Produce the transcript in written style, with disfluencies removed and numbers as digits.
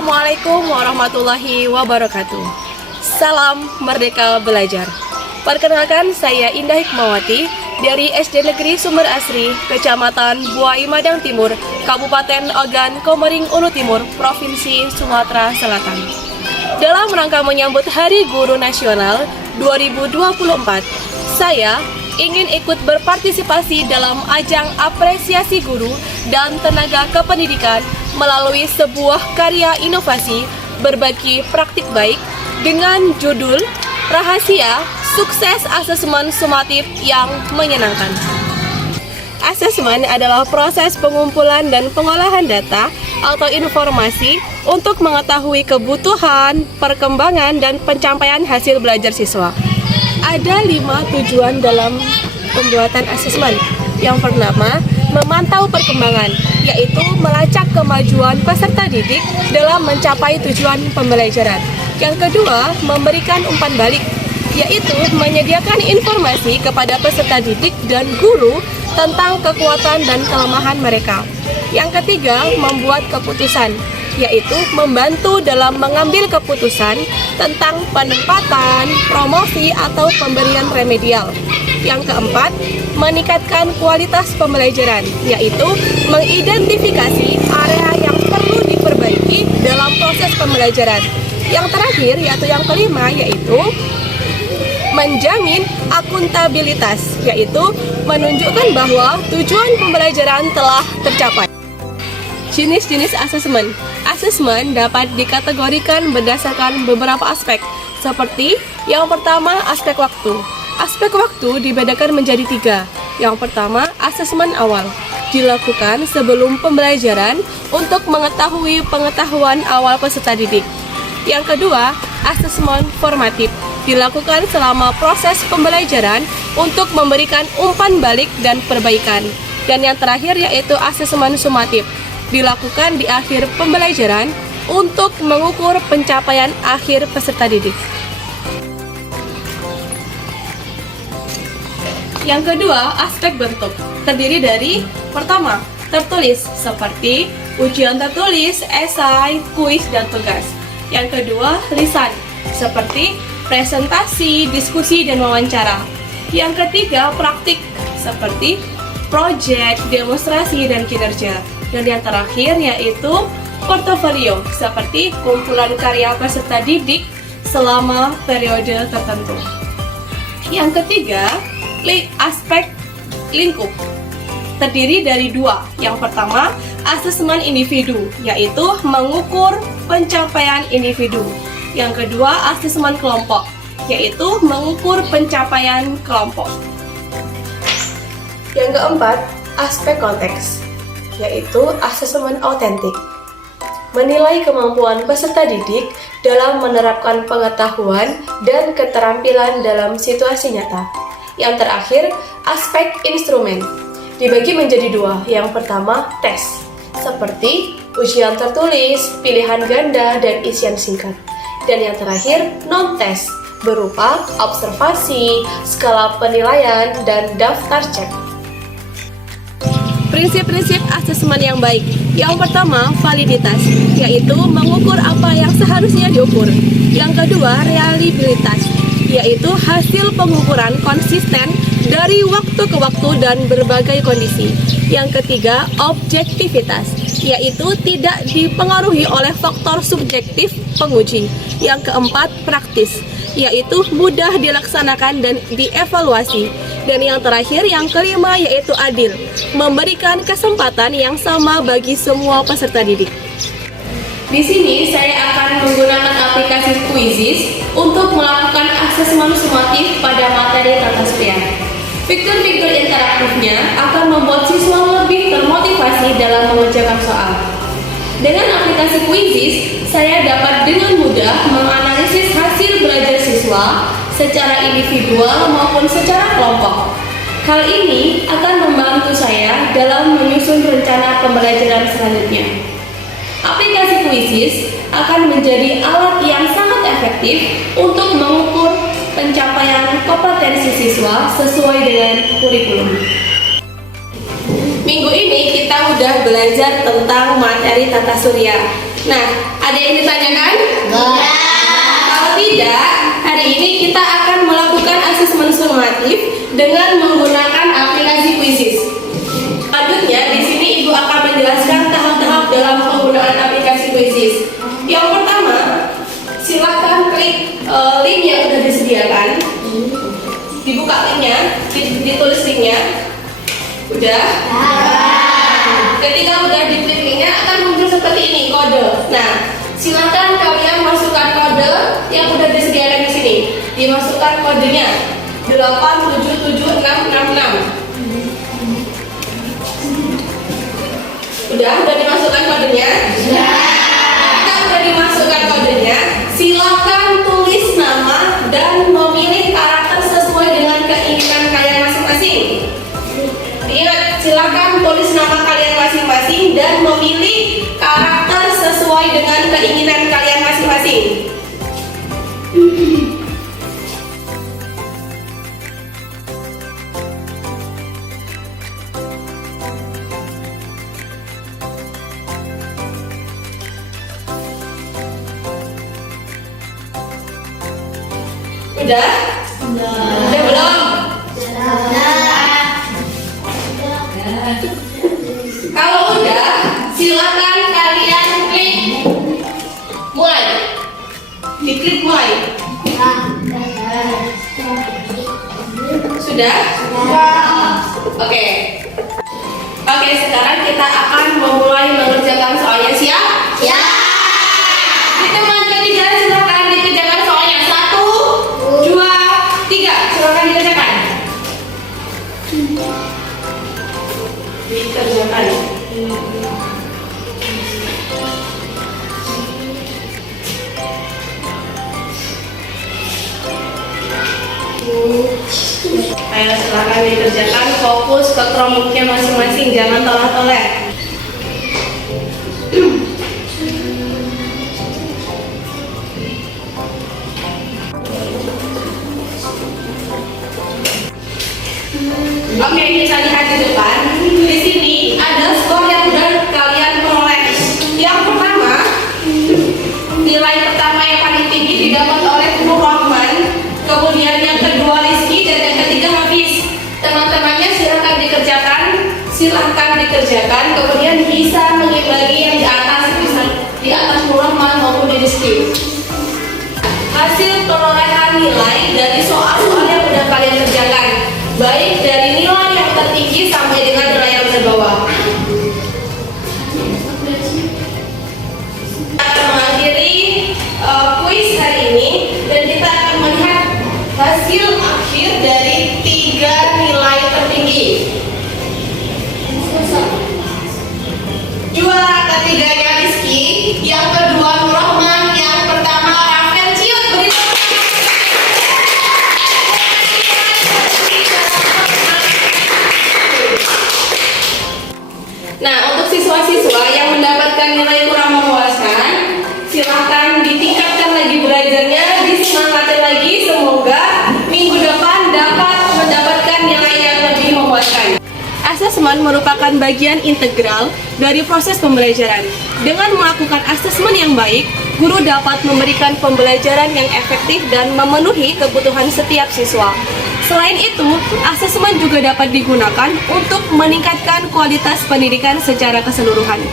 Assalamualaikum warahmatullahi wabarakatuh. Salam Merdeka Belajar. Perkenalkan, saya Indah Hikmawati dari SD Negeri Sumber Asri, Kecamatan Buai Madang Timur, Kabupaten Ogan Komering Ulu Timur, Provinsi Sumatera Selatan. Dalam rangka menyambut Hari Guru Nasional 2024, saya ingin ikut berpartisipasi dalam ajang apresiasi guru dan tenaga kependidikan melalui sebuah karya inovasi berbagi praktik baik dengan judul Rahasia Sukses Asesmen Sumatif yang Menyenangkan. Asesmen adalah proses pengumpulan dan pengolahan data atau informasi untuk mengetahui kebutuhan, perkembangan, dan pencapaian hasil belajar siswa. Ada 5 tujuan dalam pembuatan asesmen. Yang pertama, memantau perkembangan, yaitu melacak kemajuan peserta didik dalam mencapai tujuan pembelajaran. Yang kedua, memberikan umpan balik, yaitu menyediakan informasi kepada peserta didik dan guru tentang kekuatan dan kelemahan mereka. Yang ketiga, membuat keputusan, yaitu membantu dalam mengambil keputusan tentang penempatan, promosi, atau pemberian remedial. Yang keempat, meningkatkan kualitas pembelajaran, yaitu mengidentifikasi area yang perlu diperbaiki dalam proses pembelajaran. Yang terakhir, yaitu yang kelima, yaitu menjamin akuntabilitas, yaitu menunjukkan bahwa tujuan pembelajaran telah tercapai. Jenis-jenis asesmen. Asesmen dapat dikategorikan berdasarkan beberapa aspek, seperti yang pertama, aspek waktu. Aspek waktu dibedakan menjadi 3. Yang pertama, asesmen awal. Dilakukan sebelum pembelajaran untuk mengetahui pengetahuan awal peserta didik. Yang kedua, asesmen formatif. Dilakukan selama proses pembelajaran untuk memberikan umpan balik dan perbaikan. Dan yang terakhir yaitu asesmen sumatif. Dilakukan di akhir pembelajaran untuk mengukur pencapaian akhir peserta didik. Yang kedua, aspek bentuk. Terdiri dari pertama, tertulis seperti ujian tertulis, esai, kuis, dan tugas. Yang kedua, lisan seperti presentasi, diskusi, dan wawancara. Yang ketiga, praktik seperti proyek, demonstrasi, dan kinerja. Dan yang terakhir yaitu portofolio seperti kumpulan karya peserta didik selama periode tertentu. Yang ketiga, aspek lingkup. Terdiri dari 2. Yang pertama, asesmen individu, yaitu mengukur pencapaian individu. Yang kedua, asesmen kelompok, yaitu mengukur pencapaian kelompok. Yang keempat, aspek konteks, yaitu asesmen autentik. Menilai kemampuan peserta didik dalam menerapkan pengetahuan dan keterampilan dalam situasi nyata. Yang terakhir, aspek instrumen. Dibagi menjadi 2. Yang pertama, tes, seperti ujian tertulis, pilihan ganda, dan isian singkat. Dan yang terakhir, non-tes, berupa observasi, skala penilaian, dan daftar cek. Prinsip-prinsip asesmen yang baik. Yang pertama, validitas, yaitu mengukur apa yang seharusnya diukur. Yang kedua, reliabilitas, yaitu hasil pengukuran konsisten dari waktu ke waktu dan berbagai kondisi. Yang ketiga, objektivitas, yaitu tidak dipengaruhi oleh faktor subjektif penguji. Yang keempat, praktis, yaitu mudah dilaksanakan dan dievaluasi. Dan yang terakhir, yang kelima, yaitu adil, memberikan kesempatan yang sama bagi semua peserta didik. Di sini saya akan menggunakan aplikasi Quizizz untuk melakukan asesmen sumatif pada materi tata spian. Fitur-fitur interaktifnya akan membuat siswa lebih termotivasi dalam mengerjakan soal. Dengan aplikasi Quizizz, saya dapat dengan mudah menganalisis hasil belajar siswa secara individual maupun secara kelompok. Hal ini akan membantu saya dalam menyusun rencana pembelajaran selanjutnya. Aplikasi Quizizz akan menjadi alat yang sangat efektif untuk mengukur pencapaian kompetensi siswa sesuai dengan kurikulum. Minggu ini kita udah belajar tentang materi tata surya. Nah, ada yang ditanyakan? Kalau tidak, hari ini kita akan melakukan asesmen sumatif dengan menggunakan aplikasi Quizizz. Selanjutnya, di sini Ibu akan menjelaskan tahap-tahap dalam penggunaan aplikasi Quizizz. Yang pertama, silakan klik link yang sudah disediakan. Dibuka linknya, ditulis linknya. Udah? Ketika udah diklik linknya akan muncul seperti ini, kode. Nah, silakan kalian masukkan kode yang udah disediakan di sini. Dimasukkan kodenya 877666. Udah dimasukkan kodenya? Ketika udah dimasukkan kodenya, silakan tulis nama dan memilih karakter sesuai dengan keinginan kalian masing-masing. Ingat, silakan tulis nama kalian masing-masing dan memilih karakter sesuai dengan keinginan kalian masing-masing. Udah? Udah belum? Kalau udah, silakan kalian klik mulai. Diklik mulai. Sudah? Oke. Oke, sekarang kita akan memulai mengerjakan soalnya. Siap? Ya. Di teman ketiga silakan dikerjakan soalnya. 1, 2, 3. Silakan dikerjakan. Dikerjakan. Ayo silakan dikerjakan, fokus ke Chromebook-nya masing-masing, jangan tolak-tolak. Oke, kita lihat di depan. Di sini ada skor yang sudah kalian peroleh. Yang pertama, nilai pertama yang paling tinggi didapat oleh Nur Rahman. Kemudian yang kedua Rizky dan yang ketiga Hafiz. Teman-temannya silahkan dikerjakan. Kemudian bisa mengimbangi yang di atas, bisa di atas Nur Rahman maupun di Rizky. Hasil perolehan nilai dari soal-soal yang sudah kalian kerjakan, baik dari nilai yang tertinggi sampai dengan nilai yang terbawah. Kita akan mengakhiri kuis hari ini dan kita akan melihat hasil akhir dari 3 nilai tertinggi. Juara ketiganya Rizky, yang kedua Nur Rahman, yang pertama Rafael Ciut. Nah, untuk siswa-siswa yang mendapatkan nilai kurang memuaskan, silahkan ditingkatkan lagi belajarnya, disemangatin lagi. Semoga minggu depan dapat mendapatkan nilai yang lebih memuaskan. Asesmen merupakan bagian integral dari proses pembelajaran. Dengan melakukan asesmen yang baik, guru dapat memberikan pembelajaran yang efektif dan memenuhi kebutuhan setiap siswa. Selain itu, asesmen juga dapat digunakan untuk meningkatkan kualitas pendidikan secara keseluruhan.